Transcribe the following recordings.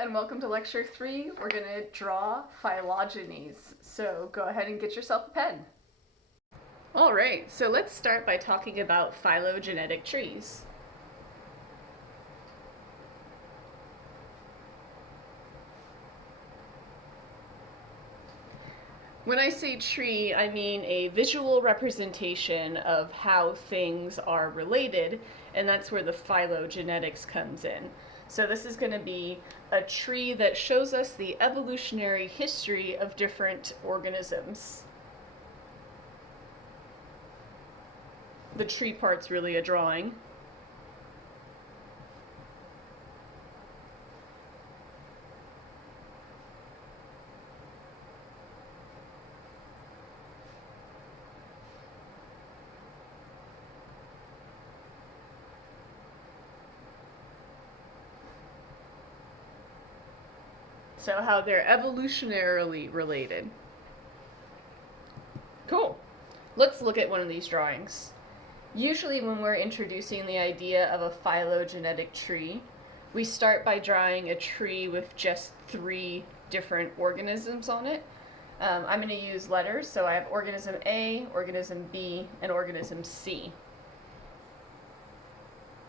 and welcome to lecture 3. We're going to draw phylogenies. So go ahead and get yourself a pen. All right, so let's start by talking about phylogenetic trees. When I say tree, I mean a visual representation of how things are related, and that's where the phylogenetics comes in. So this is going to be a tree that shows us the evolutionary history of different organisms. The tree part's really a drawing. So how they're evolutionarily related. Cool. Let's look at one of these drawings. Usually when we're introducing the idea of a phylogenetic tree, we start by drawing a tree with just 3 different organisms on it. I'm going to use letters, so I have organism A, organism B, and organism C.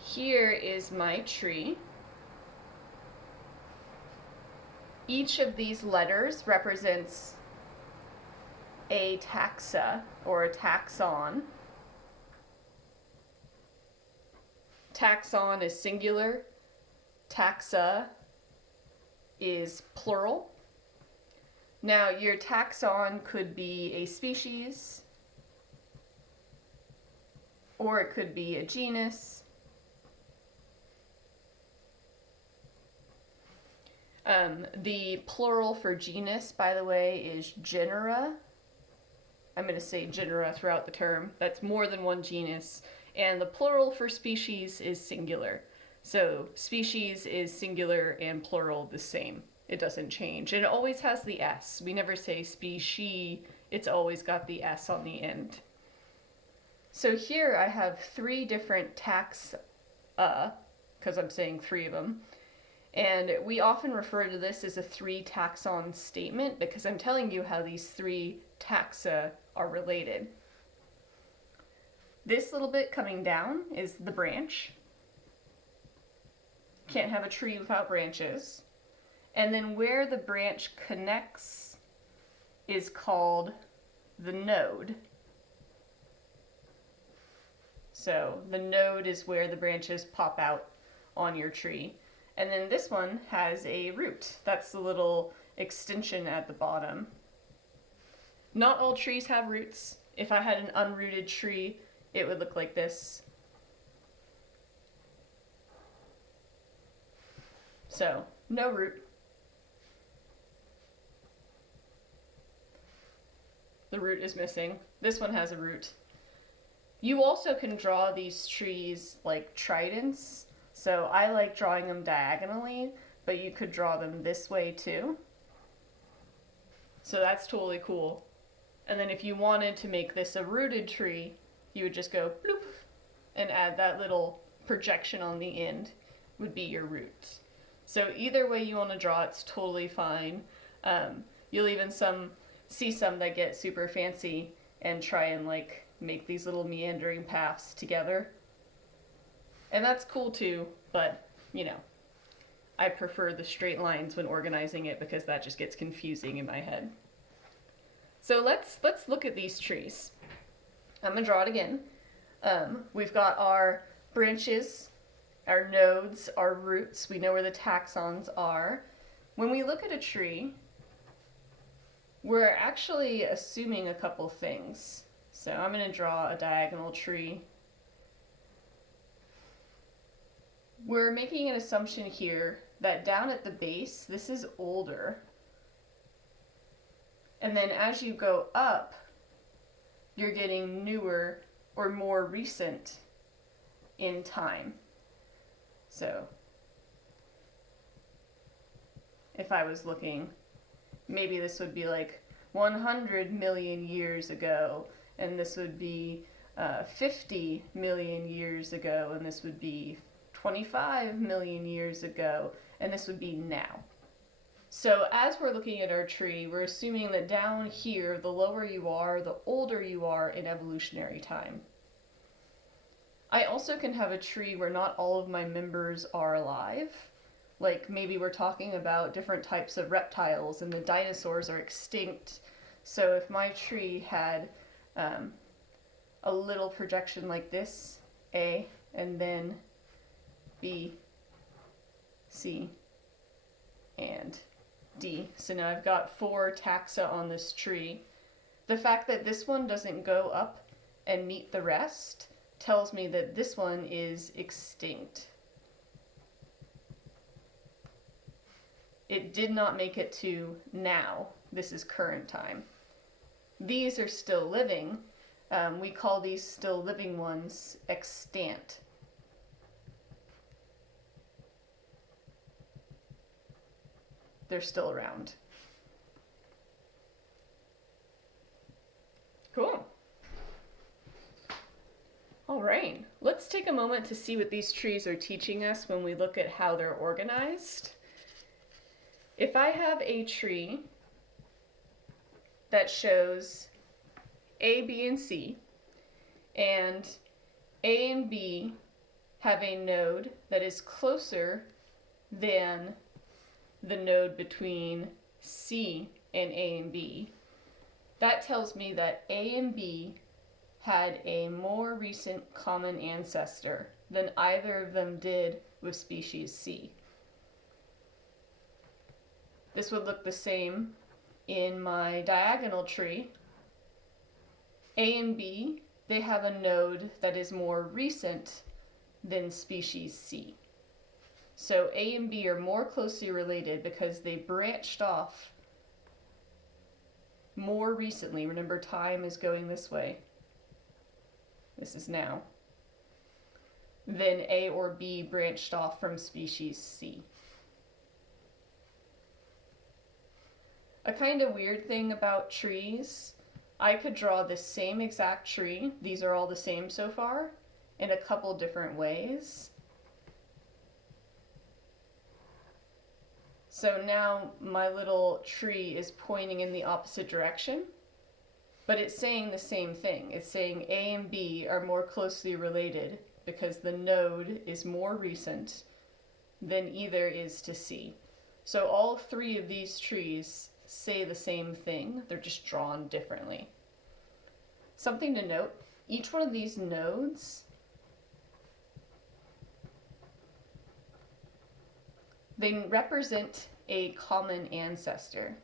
Here is my tree. Each of these letters represents a taxa, or a taxon. Taxon is singular, taxa is plural. Now, your taxon could be a species, or it could be a genus. The plural for genus, by the way, is genera. I'm going to say genera throughout the term. That's more than one genus. And the plural for species is singular. So species is singular and plural the same. It doesn't change. And it always has the S. We never say species. It's always got the S on the end. So here I have 3 different taxa, because I'm saying 3 of them. And we often refer to this as a 3 taxon statement because I'm telling you how these 3 taxa are related. This little bit coming down is the branch. Can't have a tree without branches. And then where the branch connects is called the node. So the node is where the branches pop out on your tree. And then this one has a root. That's the little extension at the bottom. Not all trees have roots. If I had an unrooted tree, it would look like this. So, no root. The root is missing. This one has a root. You also can draw these trees like tridents. So I like drawing them diagonally, but you could draw them this way too. So that's totally cool. And then if you wanted to make this a rooted tree, you would just go bloop and add that little projection on the end would be your root. So either way you want to draw, it's totally fine. You'll even see some that get super fancy and try and like make these little meandering paths together. And that's cool too, but, you know, I prefer the straight lines when organizing it because that just gets confusing in my head. So let's look at these trees. I'm going to draw it again. We've got our branches, our nodes, our roots. We know where the taxons are. When we look at a tree, we're actually assuming a couple things. So I'm going to draw a diagonal tree. We're making an assumption here that down at the base, this is older. And then as you go up, you're getting newer or more recent in time. So if I was looking, maybe this would be like 100 million years ago, and this would be 50 million years ago, and this would be 25 million years ago, and this would be now. So as we're looking at our tree, we're assuming that down here, the lower you are, the older you are in evolutionary time. I also can have a tree where not all of my members are alive. Like maybe we're talking about different types of reptiles and the dinosaurs are extinct. So if my tree had a little projection like this, A, and then B, C, and D. So now I've got 4 taxa on this tree. The fact that this one doesn't go up and meet the rest tells me that this one is extinct. It did not make it to now. This is current time. These are still living. We call these still living ones extant. They're still around. Cool. All right, let's take a moment to see what these trees are teaching us when we look at how they're organized. If I have a tree that shows A, B, and C, and A and B have a node that is closer than the node between C and A and B, that tells me that A and B had a more recent common ancestor than either of them did with species C. This would look the same in my diagonal tree. A and B, they have a node that is more recent than species C. So A and B are more closely related because they branched off more recently. Remember, time is going this way. This is now. Then A or B branched off from species C. A kind of weird thing about trees, I could draw the same exact tree, these are all the same so far, in a couple different ways. So now my little tree is pointing in the opposite direction, but it's saying the same thing. It's saying A and B are more closely related because the node is more recent than either is to C. So all 3 of these trees say the same thing, they're just drawn differently. Something to note, each one of these nodes, they represent a common ancestor.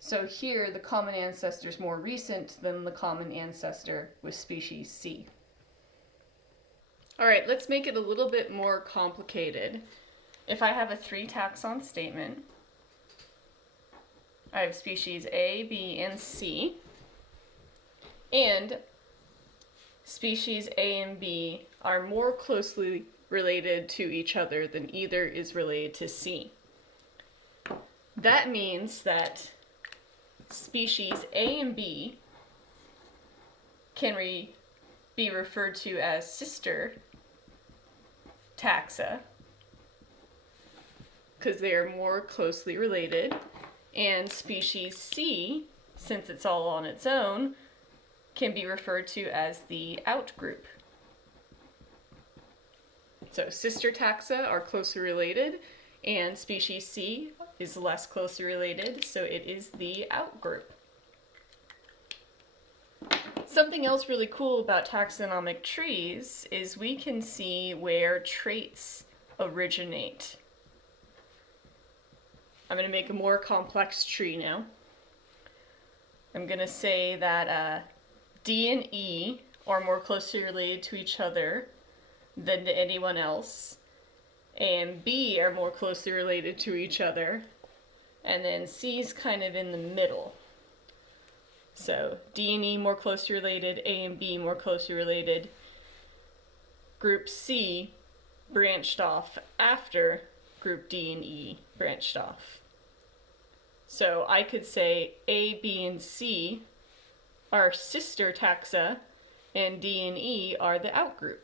So here, the common ancestor is more recent than the common ancestor with species C. All right, let's make it a little bit more complicated. If I have a 3 taxon statement, I have species A, B, and C, and species A and B are more closely related to each other than either is related to C. That means that species A and B can be referred to as sister taxa because they are more closely related, and species C, since it's all on its own, can be referred to as the outgroup. So sister taxa are closely related, and species C is less closely related, so it is the outgroup. Something else really cool about taxonomic trees is we can see where traits originate. I'm going to make a more complex tree now. I'm going to say that D and E are more closely related to each other than to anyone else, and B are more closely related to each other, and then C's kind of in the middle. So D and E more closely related, A and B more closely related. Group C branched off after group D and E branched off. So I could say A, B, and C are sister taxa, and D and E are the outgroup.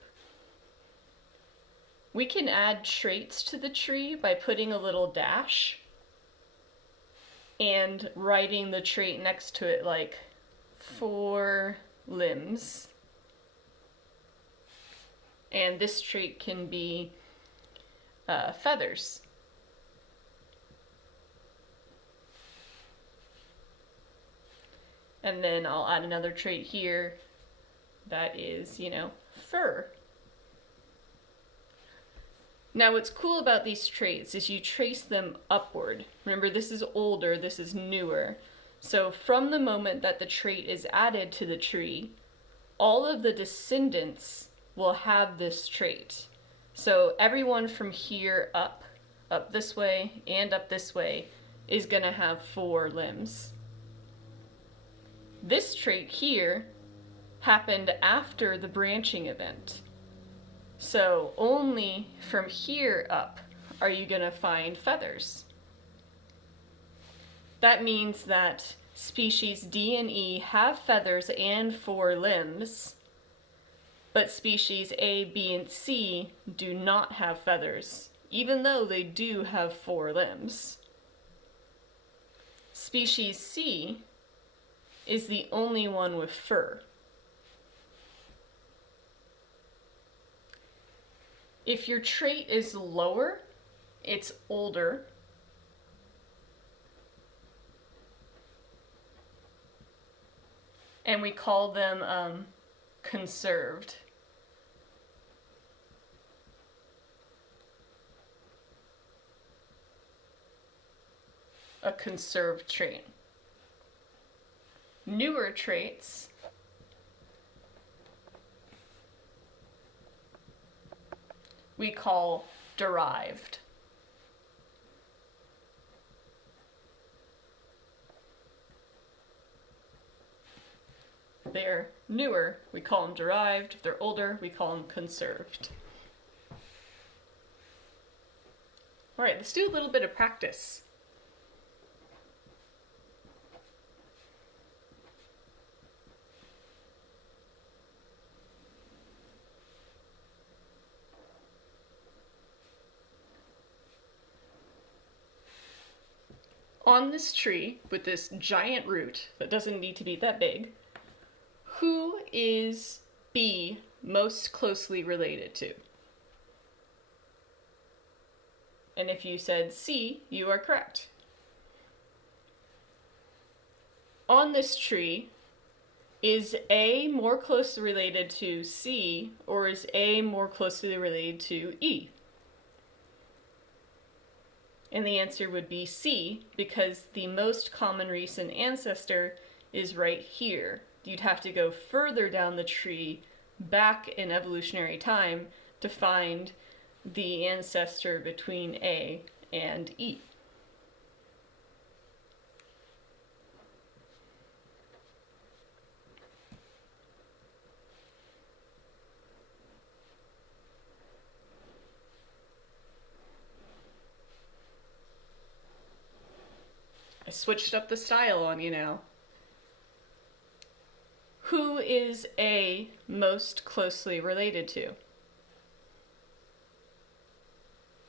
We can add traits to the tree by putting a little dash and writing the trait next to it, like 4 limbs. And this trait can be feathers. And then I'll add another trait here that is, fur. Now what's cool about these traits is you trace them upward. Remember, this is older, this is newer. So from the moment that the trait is added to the tree, all of the descendants will have this trait. So everyone from here up this way, and up this way, is gonna have 4 limbs. This trait here happened after the branching event. So only from here up are you gonna find feathers. That means that species D and E have feathers and 4 limbs, but species A, B, and C do not have feathers, even though they do have 4 limbs. Species C is the only one with fur. If your trait is lower, it's older. And we call them conserved. A conserved trait. Newer traits we call derived. If they're newer, we call them derived. If they're older, we call them conserved. All right, let's do a little bit of practice. On this tree, with this giant root that doesn't need to be that big, who is B most closely related to? And if you said C, you are correct. On this tree, is A more closely related to C, or is A more closely related to E? And the answer would be C, because the most common recent ancestor is right here. You'd have to go further down the tree, back in evolutionary time, to find the ancestor between A and E. I switched up the style on you now. Who is A most closely related to?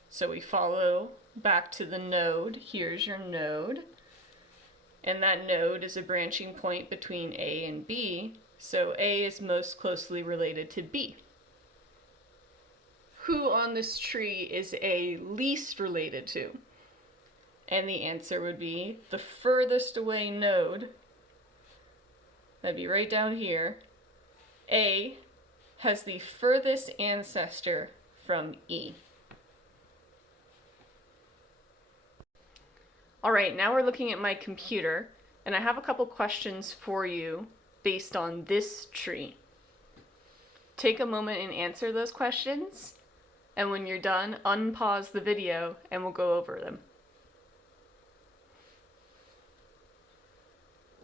So we follow back to the node. Here's your node. And that node is a branching point between A and B. So A is most closely related to B. Who on this tree is A least related to? And the answer would be the furthest away node. That'd be right down here. A has the furthest ancestor from E. All right, now we're looking at my computer, and I have a couple questions for you based on this tree. Take a moment and answer those questions, and when you're done, unpause the video and we'll go over them.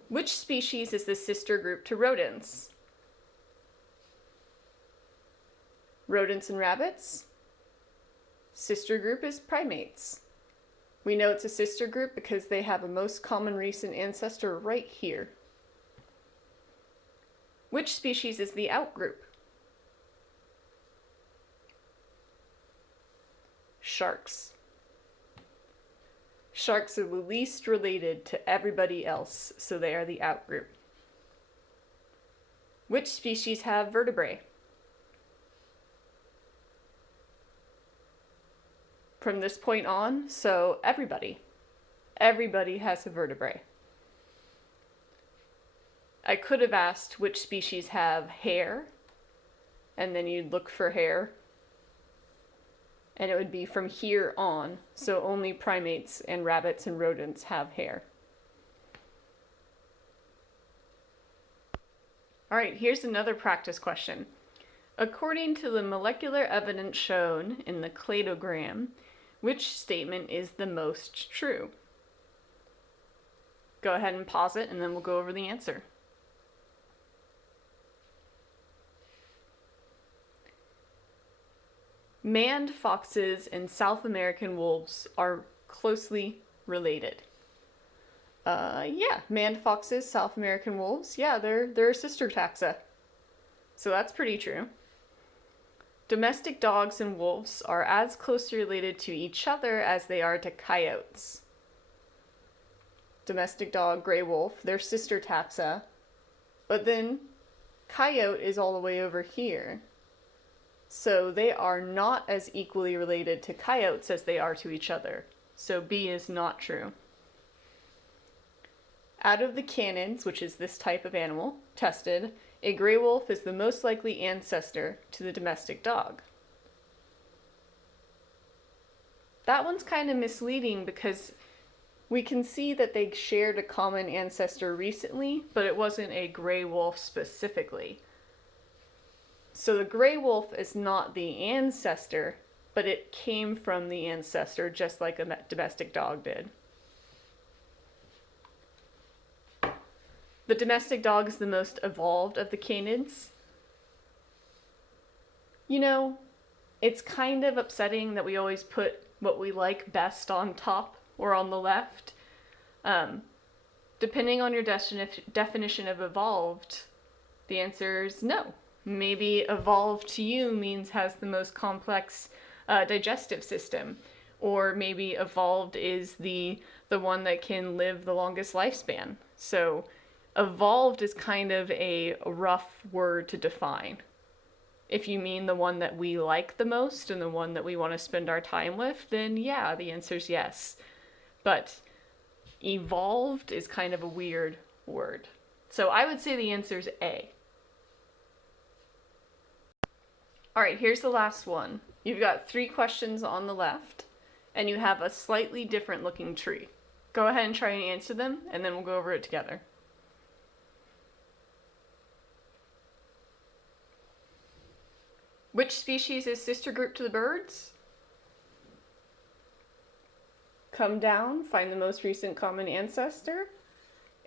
Which species is the sister group to rodents? Rodents and rabbits? Sister group is primates. We know it's a sister group because they have a most common recent ancestor right here. Which species is the outgroup? Sharks. Sharks are the least related to everybody else, so they are the outgroup. Which species have vertebrae? From this point on, so everybody. Everybody has a vertebrae. I could have asked which species have hair, and then you'd look for hair, and it would be from here on, so only primates and rabbits and rodents have hair. All right, here's another practice question. According to the molecular evidence shown in the cladogram, which statement is the most true? Go ahead and pause it, and then we'll go over the answer. Maned foxes and South American wolves are closely related. Yeah, maned foxes, South American wolves, yeah, they're sister taxa. So that's pretty true. Domestic dogs and wolves are as closely related to each other as they are to coyotes. Domestic dog, gray wolf, they're sister taxa. But then coyote is all the way over here. So they are not as equally related to coyotes as they are to each other. So B is not true. Out of the canids, which is this type of animal, tested, a gray wolf is the most likely ancestor to the domestic dog. That one's kind of misleading because we can see that they shared a common ancestor recently, but it wasn't a gray wolf specifically. So the gray wolf is not the ancestor, but it came from the ancestor just like a domestic dog did. The domestic dog is the most evolved of the canids. You know, it's kind of upsetting that we always put what we like best on top or on the left. Depending on your definition of evolved, the answer is no. Maybe evolved to you means has the most complex digestive system, or maybe evolved is the one that can live the longest lifespan. So evolved is kind of a rough word to define. If you mean the one that we like the most and the one that we want to spend our time with, then yeah, the answer is yes. But evolved is kind of a weird word. So I would say the answer is A. All right, here's the last one. You've got 3 questions on the left, and you have a slightly different looking tree. Go ahead and try and answer them, and then we'll go over it together. Which species is sister group to the birds? Come down, find the most recent common ancestor,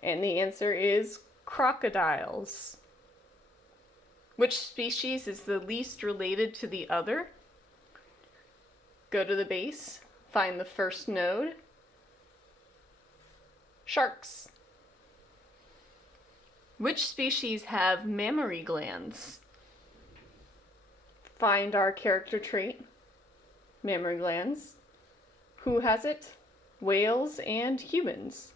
and the answer is crocodiles. Which species is the least related to the other? Go to the base, find the first node. Sharks. Which species have mammary glands? Find our character trait, mammary glands. Who has it? Whales and humans.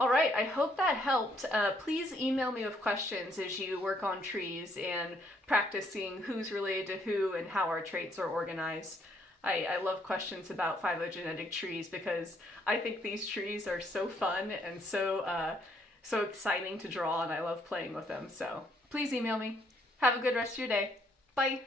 All right, I hope that helped. Please email me with questions as you work on trees and practicing who's related to who and how our traits are organized. I love questions about phylogenetic trees because I think these trees are so fun and so exciting to draw, and I love playing with them. So please email me. Have a good rest of your day. Bye.